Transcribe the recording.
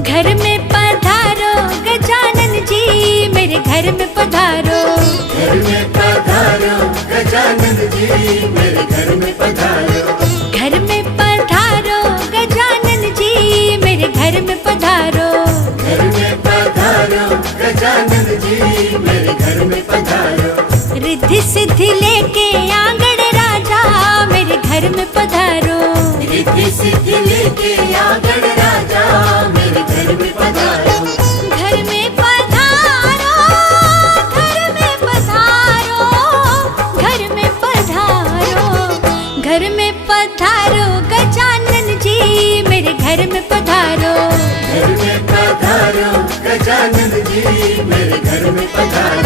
घर में पधारो गजानन जी, मेरे घर में पधारो। घर में पधारो गजानन जी, मेरे घर में पधारो। घर में पधारो गजानन जी, मेरे घर में पधारो। घर में पधारो गजानन जी, मेरे घर में पधारो। रिद्धि सिद्धि लेके आंगण राजा, मेरे घर में पधारो। रिद्धि सिद्धि लेके आंगण राजा, मेरे घर में पधारो। घर में पधारो, घर में पधारो, घर में पधारो। घर में पधारो गजानन जी, मेरे घर में पधारो। घर में पधारो गजानन जी, मेरे घर में पधारो।